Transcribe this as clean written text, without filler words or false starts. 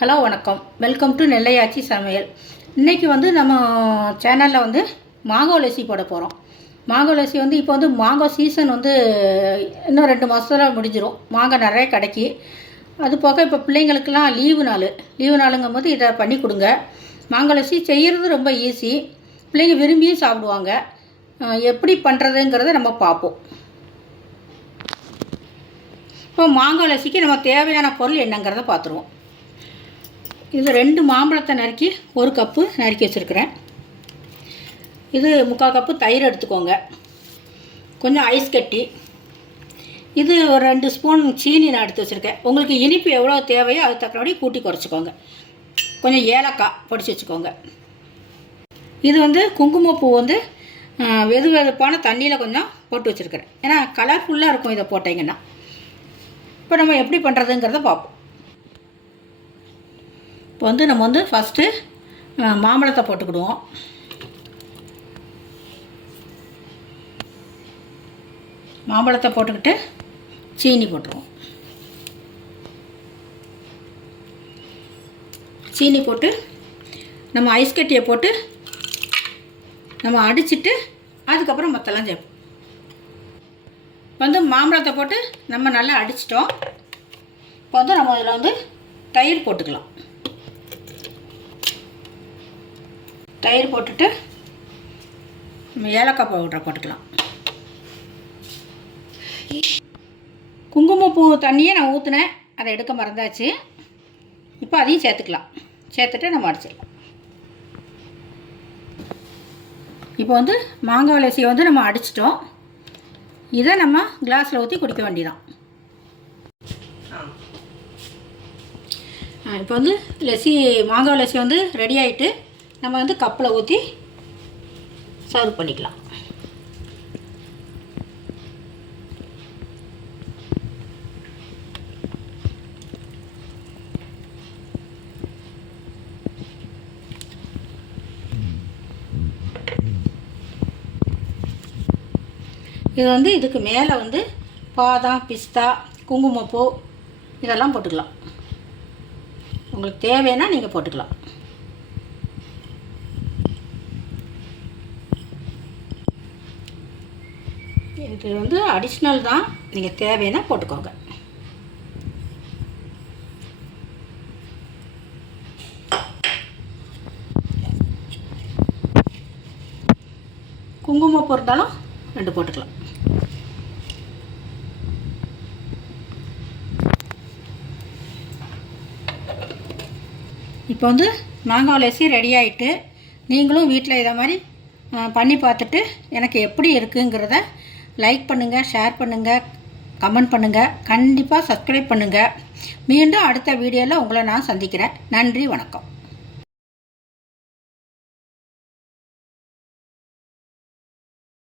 Hello வணக்கம். Welcome to நெல்லையாச்சி சமையல். இன்றைக்கி நம்ம சேனலில் மாங்கோ லஸ்ஸி போட போகிறோம். மாங்கோ லஸ்ஸி இப்போ மாங்கோ சீசன் இன்னும் 2 மாதத்தில் முடிஞ்சிடும். மாங்காய் நிறைய கிடைக்கி. அது போக இப்போ பிள்ளைங்களுக்கெல்லாம் லீவு நாளுங்கும் போது இதை பண்ணி கொடுங்க. மாங்கோ லஸ்ஸி செய்கிறது ரொம்ப ஈஸி. பிள்ளைங்க விரும்பியும் சாப்பிடுவாங்க. எப்படி பண்ணுறதுங்கிறத நம்ம பார்ப்போம். இப்போ மாங்கோ லஸ்ஸிக்கு நம்ம தேவையான பொருள் என்னங்கிறத பார்த்துருவோம். இது 2 மாம்பழத்தை நறுக்கி 1 கப்பு நறுக்கி வச்சுருக்கிறேன். இது 3/4 கப்பு தயிர் எடுத்துக்கோங்க. கொஞ்சம் ஐஸ் கட்டி. இது ஒரு 2 ஸ்பூன் சீனி நான் எடுத்து வச்சுருக்கேன். உங்களுக்கு இனிப்பு எவ்வளோ தேவையோ அது தக்கபடி கூட்டி குறைச்சிக்கோங்க. கொஞ்சம் ஏலக்காய் பொடிச்சு வச்சுக்கோங்க. இது குங்குமப்பூ வெது வெதுப்பான தண்ணியில் கொஞ்சம் போட்டு வச்சுருக்கிறேன். ஏன்னா கலர்ஃபுல்லாக இருக்கும் இதை போட்டிங்கன்னா. இப்போ நம்ம எப்படி பண்ணுறதுங்கிறத பார்ப்போம். இப்போ நம்ம ஃபஸ்ட்டு மாம்பழத்தை போட்டுக்கிடுவோம். மாம்பழத்தை போட்டுக்கிட்டு சீனி போட்டுருவோம். சீனி போட்டு நம்ம ஐஸ் கட்டியை போட்டு நம்ம அடிச்சுட்டு அதுக்கப்புறம் மற்றெல்லாம் சேர்ப்போம். மாம்பழத்தை போட்டு நம்ம நல்லா அடிச்சிட்டோம். இப்போ நம்ம இதில் தயிர் போட்டுக்கலாம். தயிர் போட்டுட்டு நம்ம ஏலக்காய் பவுடரை போட்டுக்கலாம். குங்குமப்பூ தண்ணியை நான் ஊற்றினேன், அதை எடுக்க மறந்தாச்சு. இப்போ அதையும் சேர்த்துக்கலாம். சேர்த்துட்டு நம்ம அடிச்சிடலாம். இப்போ மாங்காய் லஸ்ஸியை நம்ம அடிச்சிட்டோம். இதை நம்ம கிளாஸில் ஊற்றி குடிக்க வேண்டியதான். இப்போ லஸ்ஸி மாங்காய் லஸ்ஸி ரெடி ஆகிட்டு நம்ம கப்பில் ஊற்றி சர்வ் பண்ணிக்கலாம். இது இதுக்கு மேலே பாதாம், பிஸ்தா, குங்குமப்பூ இதெல்லாம் போட்டுக்கலாம். உங்களுக்கு தேவைன்னா நீங்கள் போட்டுக்கலாம். இது அடிஷ்னல் தான், நீங்கள் தேவைன்னா போட்டுக்கோங்க. குங்குமம் போட்டாலும் 2 போட்டுக்கலாம். இப்போ மாங்காய் லஸ்ஸி ரெடி ஆகிட்டு, நீங்களும் வீட்டில் இதை மாதிரி பண்ணி பார்த்துட்டு எனக்கு எப்படி இருக்குங்கிறத லைக் பண்ணுங்கள், ஷேர் பண்ணுங்கள், கமெண்ட் பண்ணுங்கள். கண்டிப்பாக சப்ஸ்கிரைப் பண்ணுங்கள். மீண்டும் அடுத்த வீடியோவில் உங்களை நான் சந்திக்கிறேன். நன்றி, வணக்கம்.